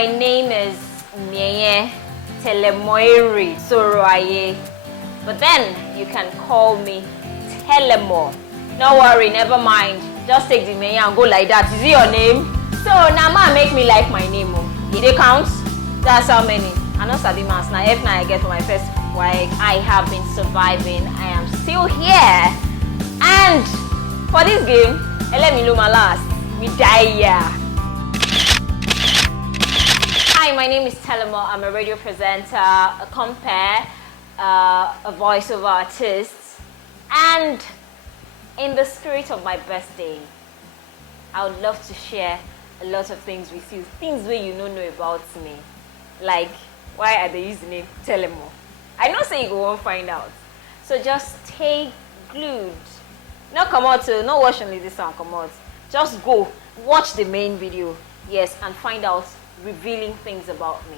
My name is Yaaaaaaay, but then you can call me Telemo. No worry, never mind. Just take the Mieye and go like that. Is it your name? So now ma make me like my name. Did it count? That's how many. I know sabi maths. Now F9 I get for my first wife. I have been surviving. I am still here. And for this game, let me know my last. We die here. Hi, my name is Telemo. I'm a radio presenter, a compere, a voiceover artist, and in the spirit of my birthday, I would love to share a lot of things with you, things where you don't know about me, like why are they using name Telemo? I know say you won't find out, so just stay glued. No come out, no watch only this one come out. Just go watch the main video, yes, and find out revealing things about me.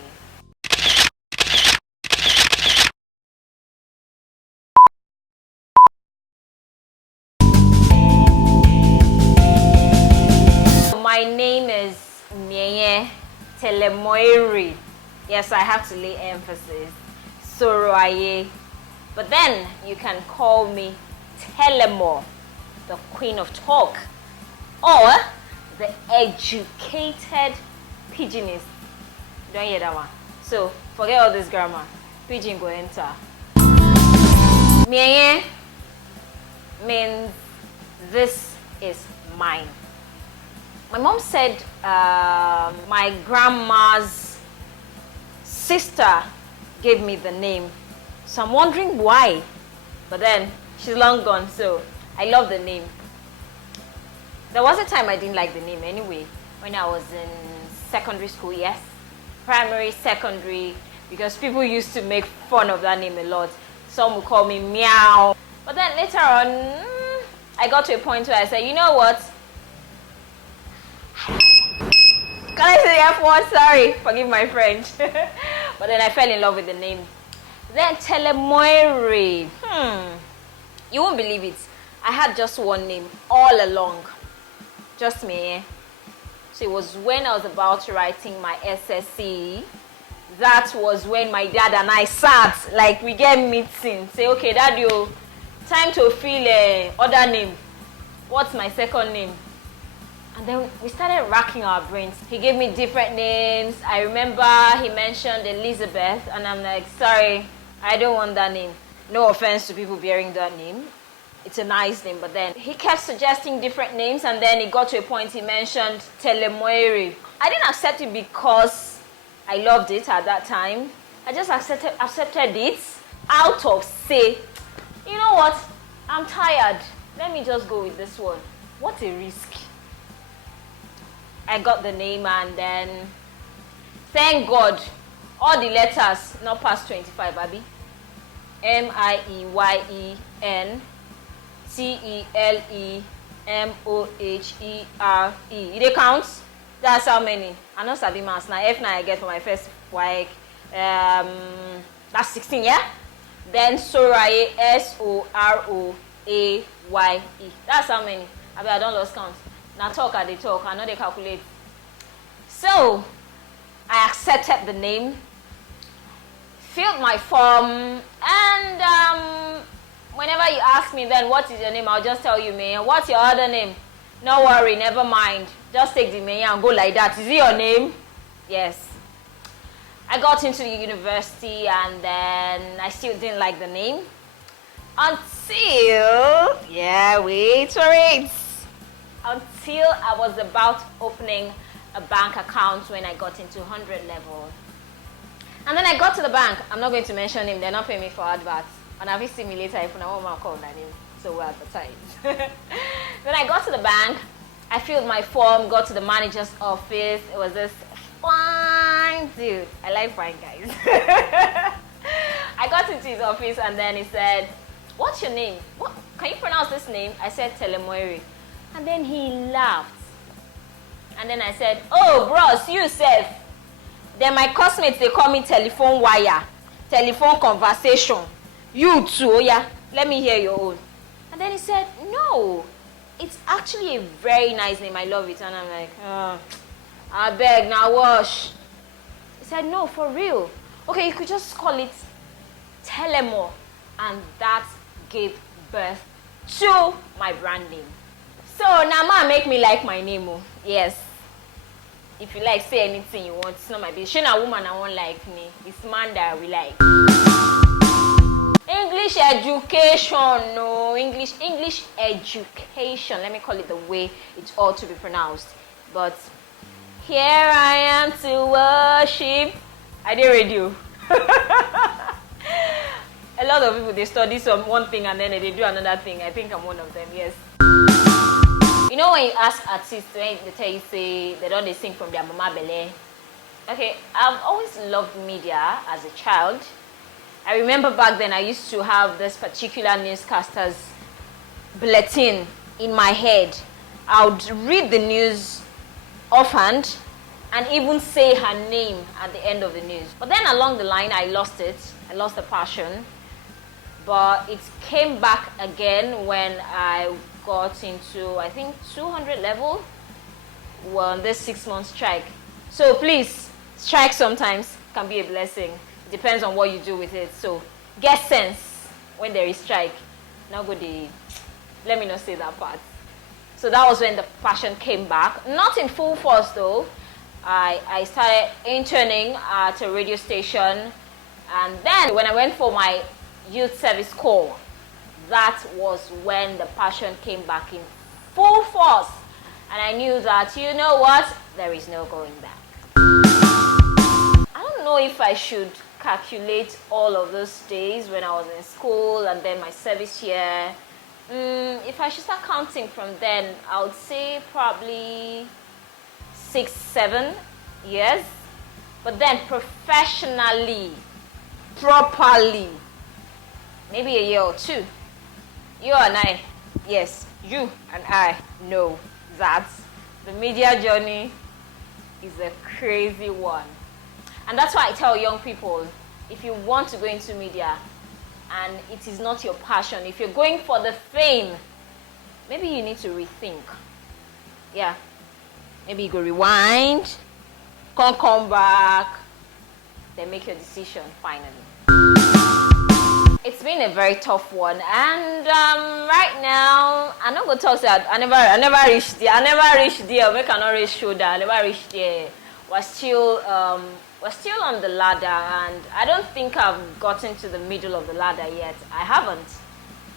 My name is Yaaaaaaay. Yes, I have to lay emphasis. Yaaaaaaay. But then you can call me Telemo, the queen of talk, or the educated pidginist. Don't hear that one. So forget all this grammar. Pidgin go enter. Mieye means this is mine. My mom said my grandma's sister gave me the name. So I'm wondering why. But then she's long gone, so I love the name. There was a time I didn't like the name anyway, when I was in secondary school, yes. Primary, secondary, because people used to make fun of that name a lot. Some would call me Meow. But then later on, I got to a point where I said, you know what? Can I say the F word? Sorry, forgive my French. But then I fell in love with the name. Then Telemoire. You won't believe it. I had just one name all along. Just me. So it was when I was about to writing my SSC. That was when my dad and I sat, like we get meeting. Say, okay, Dad, you time to fill other name. What's my second name? And then we started racking our brains. He gave me different names. I remember he mentioned Elizabeth, and I'm like, sorry, I don't want that name. No offense to people bearing that name. It's a nice name, but then he kept suggesting different names, and then it got to a point he mentioned Telemoire. I didn't accept it because I loved it at that time. I just accepted it out of say, you know what? I'm tired. Let me just go with this one. What a risk. I got the name, and then thank God all the letters not past 25, Abby. MIEYENTELEMOHERE. It counts? That's how many. I know sabi maths. Now F9 I get for my first wife. That's 16, yeah? Then Soraye, SOROAYE. That's how many. I don't lose count. Now talk at the talk. I know they calculate. So I accepted the name, filled my form, and whenever you ask me then what is your name, I'll just tell you, Mieye. What's your other name? No worry, never mind. Just take the Mieye and go like that. Is it your name? Yes. I got into the university, and then I still didn't like the name until, yeah, wait for it. Until I was about opening a bank account when I got into 100 level. And then I got to the bank. I'm not going to mention him. They're not paying me for adverts. And I'll see me later if I want to call that name. So we'll advertise. Then I got to the bank. I filled my form, got to the manager's office. It was this fine dude. I like fine guys. I got into his office, and then he said, what's your name? What? Can you pronounce this name? I said Telemoire. And then he laughed. And then I said, oh, bros, you said. Then my classmates, they call me telephone wire, telephone conversation. You too, yeah, let me hear your own. And then he said, no, it's actually a very nice name. I love it. And I'm like, I beg, now wash. said, no, for real. Okay, you could just call it Telemore. And that gave birth to my brand name. So now ma make me like my name. Oh. Yes. If you like, say anything you want. It's not my business. She na woman I won't like me. It's man that we like. English education. No, English education. Let me call it the way it ought to be pronounced. But here I am to worship. I did radio. A lot of people, they study some one thing and then they do another thing. I think I'm one of them, yes. You know when you ask artists, when they tell you, say, they don't sing from their mama belly. Okay, I've always loved media as a child. I remember back then I used to have this particular newscaster's bulletin in my head. I would read the news offhand and even say her name at the end of the news. But then along the line, I lost it. I lost the passion. But it came back again when I got into, I think, 200 level on this 6-month strike. So please, strike sometimes can be a blessing. It depends on what you do with it. So get sense when there is strike. Now go the, let me not say that part. So that was when the passion came back. Not in full force though. I started interning at a radio station. And then when I went for my youth service corps, that was when the passion came back in full force. And I knew that, you know what, there is no going back. I don't know if I should calculate all of those days when I was in school and then my service year. If I should start counting from then, I would say probably 6, 7 years. But then professionally, properly, maybe a year or 2. You and I, yes, you and I know that the media journey is a crazy one. And that's why I tell young people, if you want to go into media and it is not your passion, if you're going for the fame, maybe you need to rethink. Yeah, maybe you go rewind, come back, then make your decision finally. It's been a very tough one, and right now I'm not gonna talk that I never reached there. Make I not reach shoulder. I never reached there. We're still on the ladder, and I don't think I've gotten to the middle of the ladder yet. I haven't.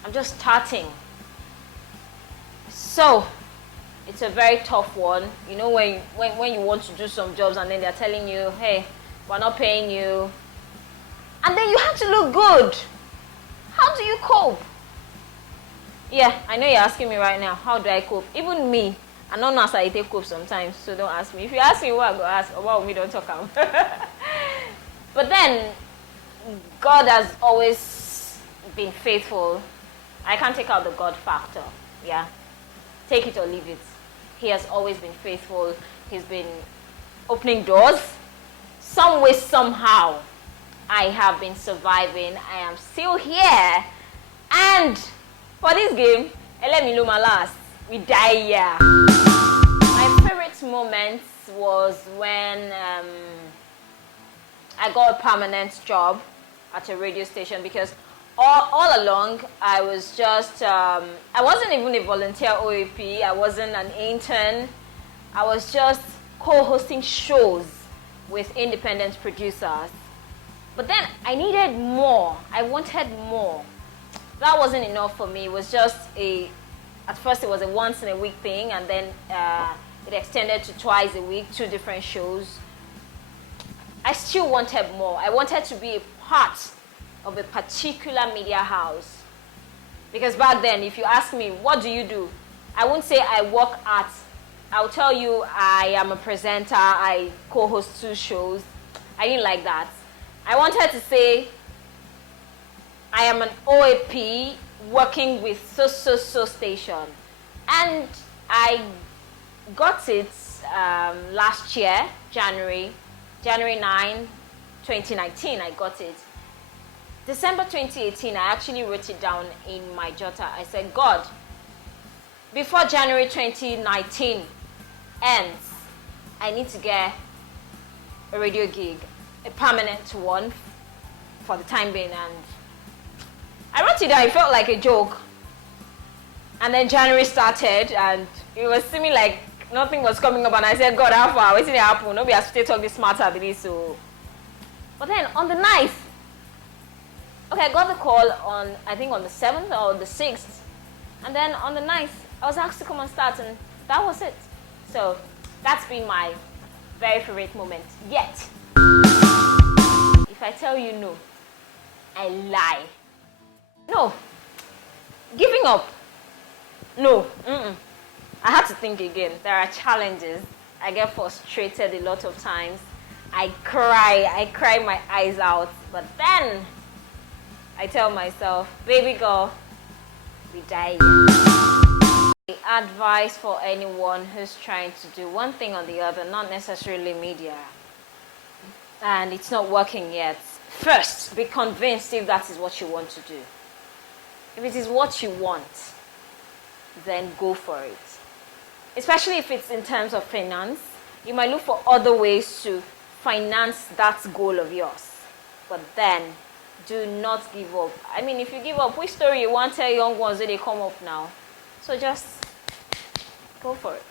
I'm just starting. So it's a very tough one. You know, when you want to do some jobs and then they're telling you, hey, we're not paying you, and then you have to look good. How do you cope? Yeah, I know you're asking me right now, how do I cope? Even me, I don't know how I take cope sometimes, so don't ask me. If you ask me what I'm going to ask, about me, don't talk about. But then, God has always been faithful. I can't take out the God factor, yeah. Take it or leave it. He has always been faithful. He's been opening doors. Some way, somehow, I have been surviving. I am still here. And for this game, let me know my last. We die here. My favorite moment was when I got a permanent job at a radio station, because all along I was just, I wasn't even a volunteer OAP. I wasn't an intern. I was just co-hosting shows with independent producers. But then I needed more. I wanted more. That wasn't enough for me. It was just at first it was a once in a week thing, and then it extended to twice a week, 2 different shows. I still wanted more. I wanted to be a part of a particular media house. Because back then, if you ask me, what do you do? I won't say I work at, I'll tell you I am a presenter, I co-host 2 shows. I didn't like that. I wanted to say I am an OAP working with so station. And I got it last year, January 9, 2019, I got it. December 2018, I actually wrote it down in my jotter. I said, God, before January 2019 ends, I need to get a radio gig. a permanent one for the time being, and I wrote it down. It felt like a joke. And then January started, and it was seeming like nothing was coming up, and I said, God, how far? What's going to happen? Nobody has to talk this smarter with this. So, but then on the 9th, okay, I got the call on, I think on the 7th or the 6th, and then on the 9th, I was asked to come and start, and that was it. So that's been my very favorite moment yet. If I tell you no, I lie. No. Giving up. No. I had to think again. There are challenges. I get frustrated a lot of times. I cry my eyes out. But then I tell myself, baby girl, we die young. Advice for anyone who's trying to do one thing or the other, not necessarily media, and it's not working yet. First, be convinced if that is what you want to do. If it is what you want, then go for it. Especially if it's in terms of finance, you might look for other ways to finance that goal of yours. But then, do not give up. I mean, if you give up, which story you want to tell young ones when they come up now? So just go for it.